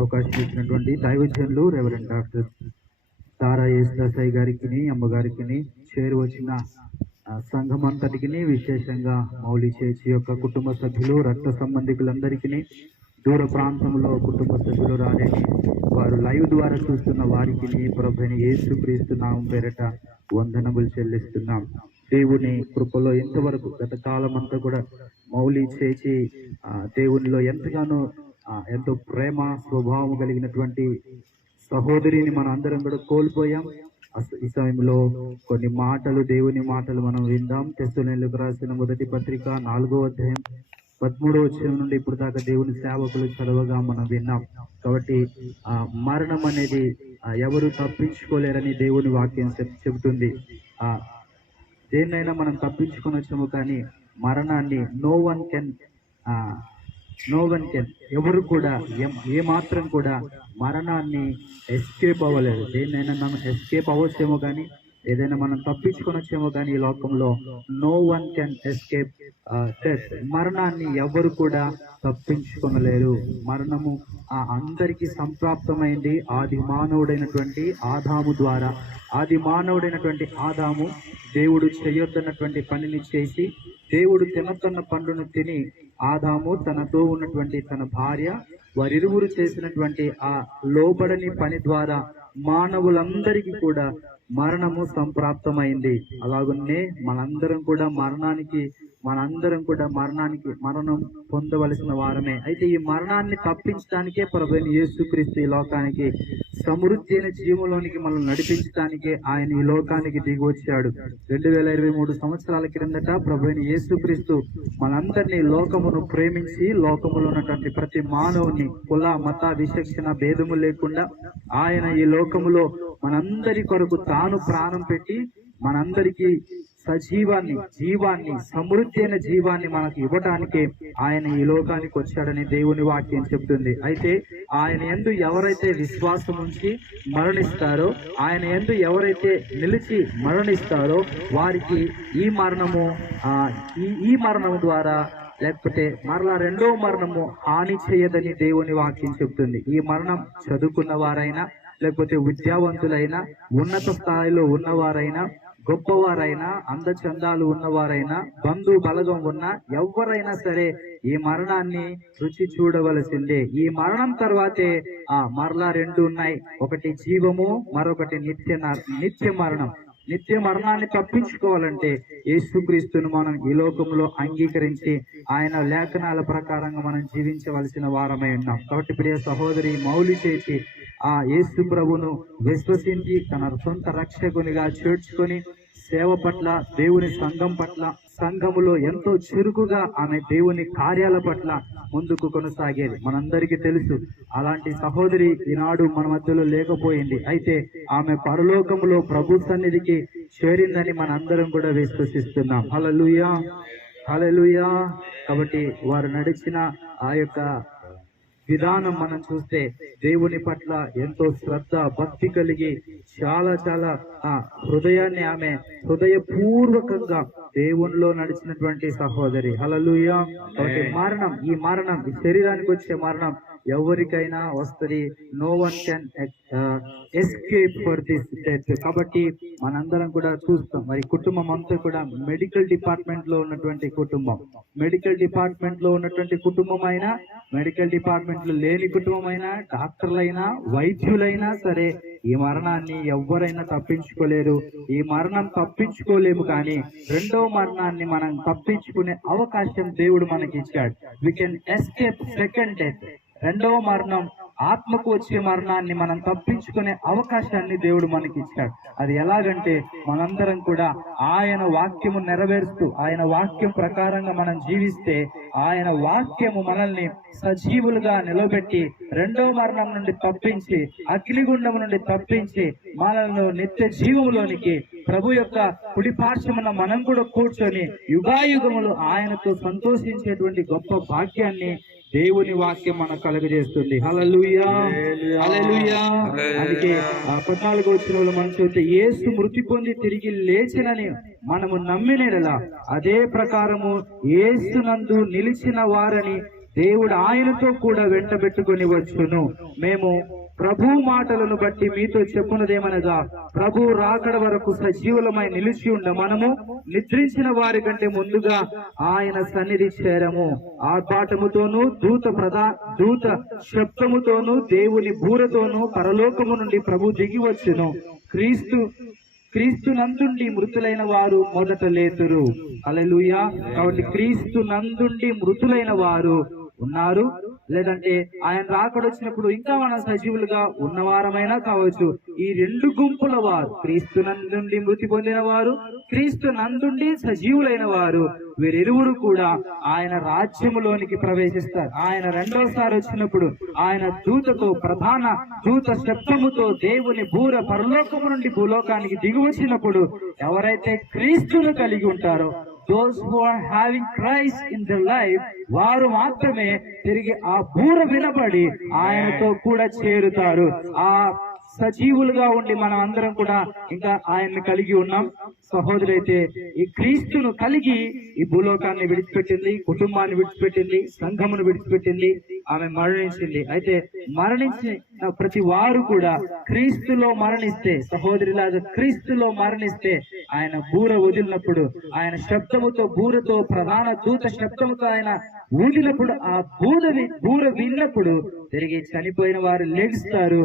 అవకాశం ఇచ్చినటువంటి దైవజనులు రెవరెండ్ డాక్టర్ తారా యేసుదాసయ్య గారికి, అమ్మగారికి, చేరువచ్చిన సంఘం అంతటికి, విశేషంగా మౌలి చేర్చి యొక్క కుటుంబ సభ్యులు, రక్త సంబంధికులందరికీ, దూర ప్రాంతంలో కుటుంబ సభ్యులు రాలేని వారు లైవ్ ద్వారా చూస్తున్న వారికి ప్రభువైన యేసుక్రీస్తు నామం పేరట వందనములు చెల్లిస్తున్నాం. దేవుని కృపలో ఇంతవరకు గత కాలం అంతా కూడా మౌలి చేసి దేవునిలో ఎంతో ప్రేమ స్వభావం కలిగినటువంటి సహోదరిని మనం అందరం కూడా కోల్పోయాం. ఈ సమయంలో కొన్ని మాటలు, దేవుని మాటలు మనం విందాం. తెస్సలోనికీయులకు రాసిన మొదటి పత్రిక 4వ అధ్యాయం 13వ వచనం నుండి ఇప్పుడు దాకా దేవుని సేవకులు చదవగా మనం విన్నాం. కాబట్టి మరణం అనేది ఎవరు తప్పించుకోలేరని దేవుని వాక్యం చెబుతుంది. దేన్నైనా మనం తప్పించుకొనొచ్చాము, కానీ మరణాన్ని నో వన్ కెన్ ఎవరు కూడా ఏమాత్రం కూడా మరణాన్ని ఎస్కేప్ అవ్వలేదు. దేన్నైనా మనం ఎస్కేప్ అవ్వచ్చేమో, కానీ ఏదైనా మనం తప్పించుకొనొచ్చేమో, కానీ ఈ లోకంలో no one can escape death. మరణాన్ని ఎవరు కూడా తప్పించుకొనలేరు. మరణము అందరికీ సంప్రాప్తమైంది ఆది మానవుడైనటువంటి ఆదాము ద్వారా. ఆది మానవుడైనటువంటి ఆదాము దేవుడు చేయొద్దన్నటువంటి పనిని చేసి, దేవుడు తినతున్న పండును తిని, ఆదాము తనతో ఉన్నటువంటి తన భార్య వారిరువురు చేసినటువంటి ఆ లోబడని పని ద్వారా మానవులందరికీ కూడా మరణము సంప్రాప్తమైంది. అలాగనే మనందరం కూడా మరణం పొందవలసిన వారమే. అయితే ఈ మరణాన్ని తప్పించడానికే ప్రభువైన యేసుక్రీస్తు ఈ లోకానికి, సమృద్ధి అయిన జీవంలోనికి మనల్ని నడిపించడానికే ఆయన ఈ లోకానికి దిగి వచ్చాడు. 2023 సంవత్సరాల క్రిందట ప్రభువైన యేసుక్రీస్తు మనందరినీ, లోకమును ప్రేమించి, లోకములో ఉన్నటువంటి ప్రతి మానవుని కుల మత విచక్షణ భేదము లేకుండా ఆయన ఈ లోకములో మనందరి కొరకు తాను ప్రాణం పెట్టి మనందరికీ జీవాన్ని సమృద్ధి అయిన జీవాన్ని మనకు ఇవ్వటానికే ఆయన ఈ లోకానికి వచ్చాడని దేవుని వాక్యం చెప్తుంది. అయితే ఆయన యందు ఎవరైతే విశ్వాసం ఉంచి మరణిస్తారో, ఆయన యందు ఎవరైతే నిలిచి మరణిస్తారో వారికి ఈ మరణము ద్వారా, లేకపోతే మరలా రెండవ మరణము హాని చేయదని దేవుని వాక్యం చెప్తుంది. ఈ మరణం చదువుకున్న వారైనా, లేకపోతే విద్యావంతులైనా, ఉన్నత స్థాయిలో ఉన్నవారైనా, గొప్పవారైనా, అందచందాలు ఉన్నవారైనా, బంధు బలగం ఉన్న ఎవరైనా సరే ఈ మరణాన్ని రుచి చూడవలసిందే. ఈ మరణం తర్వాతే మరలా రెండు ఉన్నాయి. ఒకటి జీవము, మరొకటి నిత్య మరణం. నిత్య మరణాన్ని తప్పించుకోవాలంటే యేసుక్రీస్తును మనం ఈ లోకంలో అంగీకరించి ఆయన లేఖనాల ప్రకారంగా మనం జీవించవలసిన వారమై ఉన్నాం. కాబట్టి ప్రియ సహోదరి, మౌలి చేసి యేసు ప్రభును విశ్వసించి తన సొంత రక్షకునిగా చేర్చుకొని సేవ పట్ల, దేవుని సంఘం పట్ల, సంఘములో ఎంతో చురుకుగా ఆమె దేవుని కార్యాల పట్ల ముందుకు కొనసాగేది మనందరికీ తెలుసు. అలాంటి సహోదరి ఈనాడు మన మధ్యలో లేకపోయింది. అయితే ఆమె పరలోకములో ప్రభు సన్నిధికి చేరిందని మనందరం కూడా విశ్వసిస్తున్నాం. హల్లెలూయా, హల్లెలూయా. కాబట్టి వారు నడిచిన ఆ యొక్క విధానం మనం చూస్తే దేవుని పట్ల ఎంతో శ్రద్ధ, భక్తి కలిగి చాలా హృదయాన్ని ఆమె హృదయపూర్వకంగా దేవునిలో నడిచినటువంటి సహోదరి. హల్లెలూయా. కాబట్టి ఈ మరణం ఈ శరీరానికి వచ్చే మరణం ఎవరికైనా వస్తుంది. No one can escape for this death. కాబట్టి మనందరం కూడా చూస్తాం. మరి కుటుంబం అంతా కూడా మెడికల్ డిపార్ట్మెంట్ లో ఉన్నటువంటి కుటుంబం, మెడికల్ డిపార్ట్మెంట్ లో ఉన్నటువంటి కుటుంబం అయినా, మెడికల్ డిపార్ట్మెంట్ లో లేని కుటుంబం అయినా, డాక్టర్లైనా, వైద్యులైనా సరే ఈ మరణాన్ని ఎవరైనా తప్పించుకోలేరు. ఈ మరణం తప్పించుకోలేము, కానీ రెండవ మరణాన్ని మనం తప్పించుకునే అవకాశం దేవుడు మనకి ఇచ్చాడు. We can escape second death. రెండవ మరణం, ఆత్మకు వచ్చే మరణాన్ని మనం తప్పించుకునే అవకాశాన్ని దేవుడు మనకి ఇచ్చాడు. అది ఎలాగంటే మనందరం కూడా ఆయన వాక్యము నెరవేరుస్తూ, ఆయన వాక్యం ప్రకారంగా మనం జీవిస్తే, ఆయన వాక్యము మనల్ని సజీవులుగా నిలబెట్టి రెండవ మరణం నుండి తప్పించి, అగ్నిగుండం నుండి తప్పించి, మనల్ని నిత్య జీవములోనికి ప్రభు యొక్క కుడి పార్శ్వమున మనం కూడా కూర్చొని యుగాయుగములు ఆయనతో సంతోషించేటువంటి గొప్ప భాగ్యాన్ని దేవుని వాక్యం మనకు కలుగజేస్తుంది. హల్లెలూయా, హల్లెలూయా. అందుకే 14వ వచనంలో మనం చూస్తే, యేసు మృతి పొంది తిరిగి లేచినని మనము నమ్మినలా అదే ప్రకారము యేసునందు నిలిచిన వారని దేవుడు ఆయనతో కూడా వెంటబెట్టుకొని వచ్చును. మేము ప్రభు మాటలను బట్టి మీతో చెప్పున్నదేమనగా, ప్రభు రాకడ వరకు సజీవులమై నిలిచి ఉండ మనము నిద్రించిన వారి కంటే ముందుగా ఆయన సన్నిధి చేరము. ఆర్భాటముతోనూ దూత శబ్దముతోనూ దేవుని బూరతోనూ పరలోకము నుండి ప్రభు దిగి వచ్చును. క్రీస్తు నందుండి మృతులైన వారు మొదట లేతురు. హల్లెలూయా. కాబట్టి క్రీస్తు నందుండి మృతులైన వారు ఉన్నారు, లేదంటే ఆయన రాకడొచ్చినప్పుడు ఇంకా మనం సజీవులుగా ఉన్నవారమైనా కావచ్చు. ఈ రెండు గుంపుల వారు, క్రీస్తు నందుండి మృతి పొందిన వారు, క్రీస్తు నందుండి సజీవులైన వారు, వీరిరువురు కూడా ఆయన రాజ్యములోనికి ప్రవేశిస్తారు. ఆయన రెండోసారి వచ్చినప్పుడు ఆయన దూతతో, ప్రధాన దూత శబ్దముతో దేవుని బూర పరలోకము నుండి భూలోకానికి దిగి వచ్చినప్పుడు ఎవరైతే క్రీస్తును కలిగి ఉంటారో, those who are having Christ in their life, వారు మాత్రమే తిరిగి ఆ బూర వినబడి ఆయనతో కూడా చేరుతారు. ఆ సజీవులుగా ఉండి మనం అందరం కూడా ఇంకా ఆయన్ని కలిగి ఉన్నాం. సహోదరైతే ఈ క్రీస్తును కలిగి ఈ భూలోకాన్ని విడిచిపెట్టింది, కుటుంబాన్ని విడిచిపెట్టింది, సంఘమును విడిచిపెట్టింది, ఆమె మరణించింది. అయితే మరణించిన ప్రతి వారు కూడా క్రీస్తులో మరణిస్తే, సహోదరిలాగా క్రీస్తులో మరణిస్తే, ఆయన బూర వదిలినప్పుడు, ఆయన శబ్దముతో, బూరతో, ప్రధాన దూత శబ్దముతో ఆయన ఊదినప్పుడు, ఆ బూర విన్నప్పుడు తిరిగి చనిపోయిన వారు లెగిస్తారు,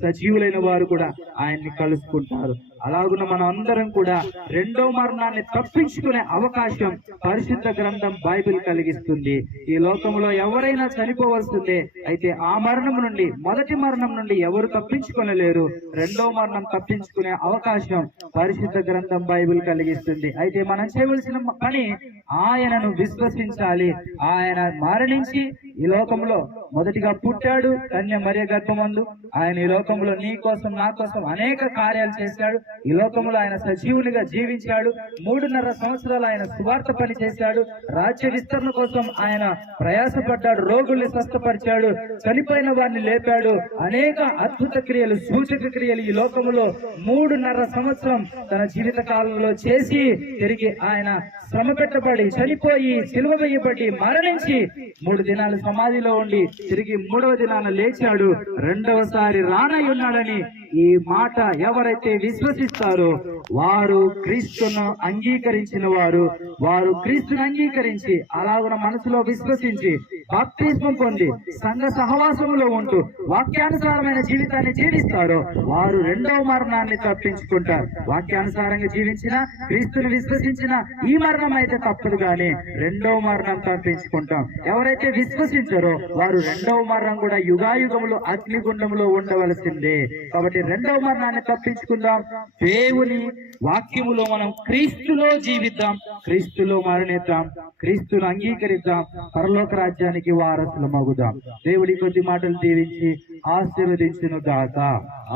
సజీవులైన వారు కూడా ఆయన్ని కలుసుకుంటారు. అలాగున మనం అందరం కూడా రెండో మరణాన్ని తప్పించుకునే అవకాశం పరిశుద్ధ గ్రంథం బైబిల్ కలిగిస్తుంది. ఈ లోకంలో ఎవరైనా చనిపోవలసిందే. అయితే ఆ మరణం నుండి, మొదటి మరణం నుండి ఎవరు తప్పించుకొనలేరు. రెండో మరణం తప్పించుకునే అవకాశం పరిశుద్ధ గ్రంథం బైబిల్ కలిగిస్తుంది. అయితే మనం చేయవలసిన పని ఆయనను విశ్వసించాలి. ఆయన మరణించి ఈ లోకంలో మొదటిగా పుట్టాడు, కన్య మరియ గర్భమందు. ఆయన ఈ లోకంలో నీ కోసం, నా కోసం అనేక కార్యాలు చేశాడు. ఈ లోకంలో ఆయన సజీవునిగా జీవించాడు. 3.5 సంవత్సరాలు ఆయన సువార్త పని చేశాడు. రాజ్య విస్తరణ కోసం ఆయన ప్రయాసపడ్డాడు. రోగుల్ని స్వస్థపరిచాడు, చనిపోయిన వారిని లేపాడు. అనేక అద్భుత క్రియలు, సూచక క్రియలు ఈ లోకంలో 3.5 సంవత్సరం తన జీవిత కాలంలో చేసి తిరిగి ఆయన శ్రమ పెట్టబడి, చనిపోయి, సిలువ వేయబడి, మరణించి 3 దినాలు సమాధిలో ఉండి తిరిగి 3వ దినాన లేచాడు. రెండవసారి రానయ్యున్నాడని ఈ మాట ఎవరైతే విశ్వసిస్తారో వారు క్రీస్తును అంగీకరించిన వారు, వారు క్రీస్తును అంగీకరించి అలాగున మనసులో విశ్వసించి బాప్తిస్మం పొంది సంఘ సహవాసంలో ఉంటూ వాక్యానుసారమైన జీవితాన్ని జీవిస్తారో వారు రెండవ మరణాన్ని తప్పించుకుంటారు. వాక్యానుసారంగా జీవించిన, క్రీస్తుని విశ్వసించిన ఈ మరణం అయితే తప్పదు, కానీ రెండవ మరణం తప్పించుకుంటాం. ఎవరైతే విశ్వసించారో వారు రెండవ మరణం కూడా యుగాయుగంలో అగ్నిగుండంలో ఉండవలసిందే. కాబట్టి రెండవ మరణాన్ని తప్పించుకుందాం. దేవుని వాక్యములో మనం క్రీస్తులో జీవిద్దాం, క్రీస్తులో మరణిద్దాం, క్రీస్తును అంగీకరిద్దాం, పరలోక రాజ్యానికి వారసులమగుదాం. దేవుడి కొద్ది మాటలు దీవించి ఆశీర్వదించును గాక.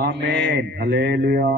ఆమేన్. హల్లెలూయా.